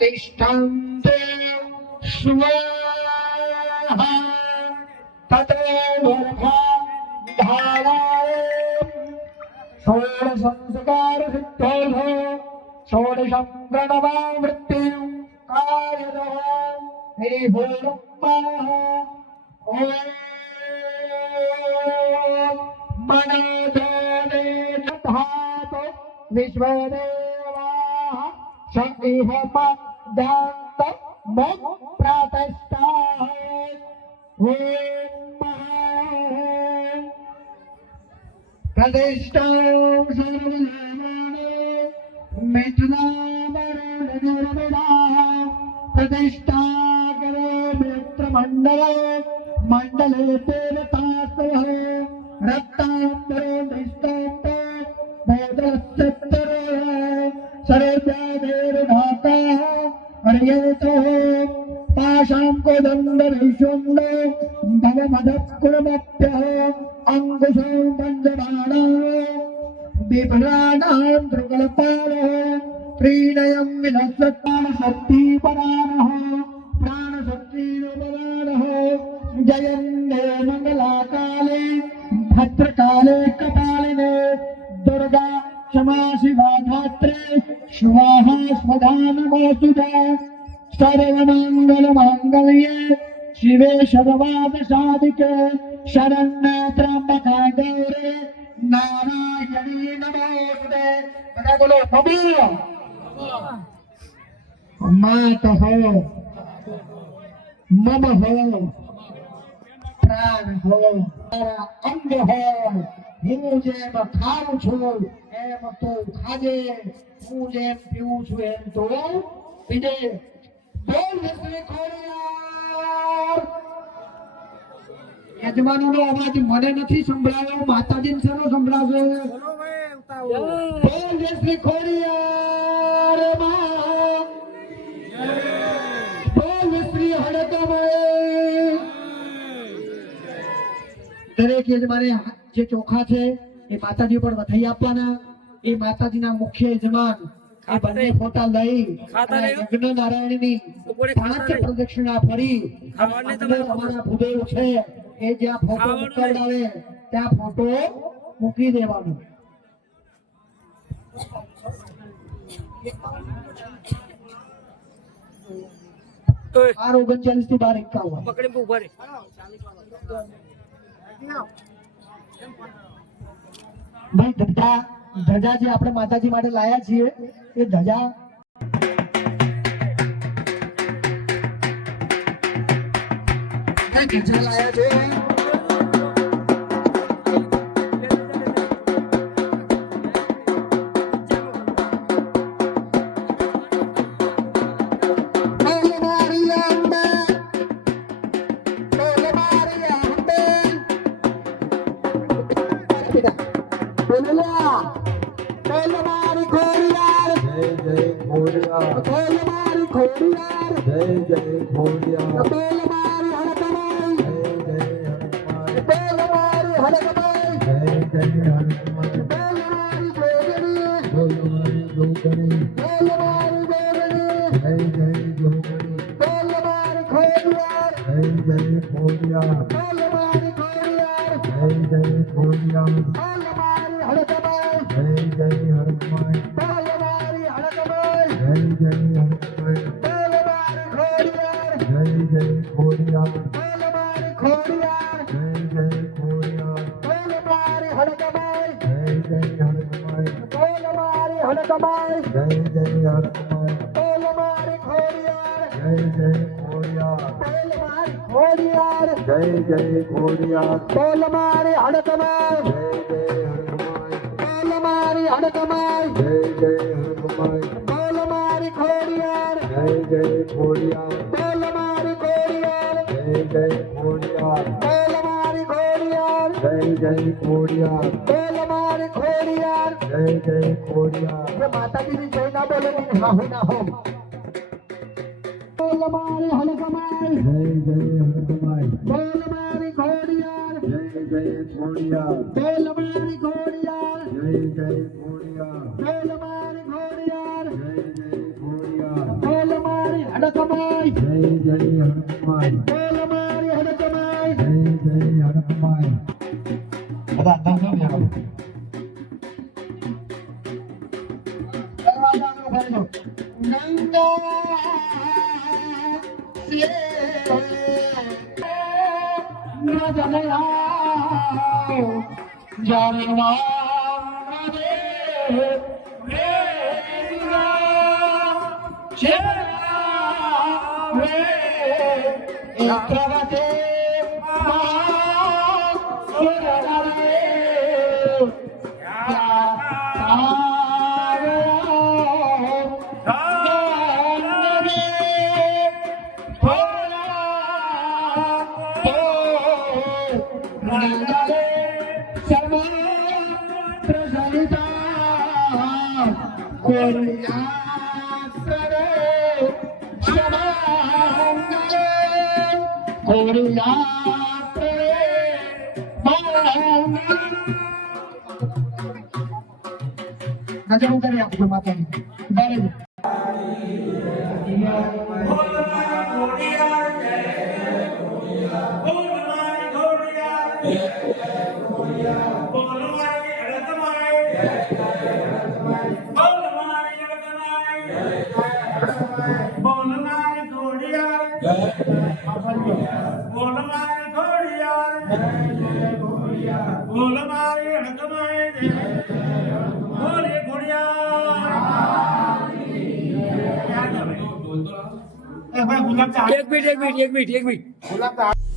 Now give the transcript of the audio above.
तिष्ठन्ते स्वाहा ततो मूर्धा धाराय षोडशंस्कार सिद्धोः षोडशं प्रणवावृत्तिं कार्यदः हरिभूरम्मः ॐ मनोजने तथातो विश्वदेवाः च इह मदान्त मग प्रातष्टाय ॐ प्रतिष्ठां सर्वधामाने प्रतिष्ठा करो मंडल मंडले देवता भवमदक्रमप्यः अङ्कुशौ मञ्जमाणा विभ्राणां प्रीणयं जयन्ने मङ्गलाकाले भद्रकाले कपालिने दुर्गा क्षमा शिवा धात्रे शिवाः स्वधा सर्वमङ्गलमाङ्गल्ये शिवे सर्वादशादिके शरण्ये त्र्यम्बके गौरे नारायणी नमोऽस्तुते બધા બોલો નમો માત હો મમ હો પ્રાણ હો તારા અંગ હો હું જેમ ખાઉં છું એમ તું ખાજે હું જેમ પીવું છું એમ તું પીજે બોલ શ્રી ખોડિયાર યજમાનોનો અવાજ મને નથી સંભળાયો માતાજીને શેનો બોલ જય શ્રી ખોડિયાર માં. બોલ શ્રી હડકમય દરેક યજમાને જે ચોખા છે એ માતાજી પર વધાઈ આપવાના. એ માતાજીના મુખ્ય યજમાન એ બંને ફોટા લઈ અને યજ્ઞ નારાયણની પાંચ પ્રદક્ષિણા ફરી. અને ભૂદેવ છે. એ જ્યાં ફોટો મુકાવડાવે ત્યાં ફોટો મૂકી દેવાનો. બાર ઓગણચાલીસથી બાર એકાવન. પકડી ઊભા રે ભાઈ ધજા ધજા જે આપણે માતાજી માટે લાયા છીએ એ ધજા ધજા લાયા છે. ખોડિયાર બોલ મારી ખોડિયાર જય જય ખોડિયાર બોલ મારી હડકમાઈ જય જય હનુમાન બોલ મારી હડકમાઈ જય જય હનુમાન બોલ મારી જોગણી બોલ મારી જોગણી બોલ મારી જોગણી જય જય જોગણી બોલ મારી ખોડિયાર જય જય ખોડિયાર બોલ હડકમાઈ જય જય હનુમાન બોલ મારી હડકમાઈ જય જય હનુમાન બોલ મારી ખોડિયાર જય જય ખોડિયાર બોલ મારી ખોડિયાર જય જય ખોડિયાર બોલ મારી હડકમાઈ જય જય હનુમાન બોલ મારી હડકમાઈ જય જય હનુમાન બોલ મારી ખોડિયાર જય જય ખોડિયાર બોલ મારી ખોડિયાર જય જય ખોડિયાર જય જય ખોડિયાર. બોલ મારી ખોડિયાર. જય જય ખોડિયાર. જે માતાજીની જય ના બોલે ને હોય ના હો. બોલ મારી હડકમાઈ જય જય હનુમાન બોલ મારી ખોડિયાર. જય જય ખોડિયાર. બોલ મારી ખોડિયાર. જય જય ખોડિયાર. બોલ મારી ખોડિયાર. જય જય ખોડિયાર. હડકમાઈ જય જય હનુમાન બોલ അത് അഞ്ചാം തീയതി ഞങ്ങൾ ജാനമാ Yeah. सिता कोरियाे अच्छा बराबरि એક મિનિટ એક મિનિટ એક મિનિટ એક મિનિટ.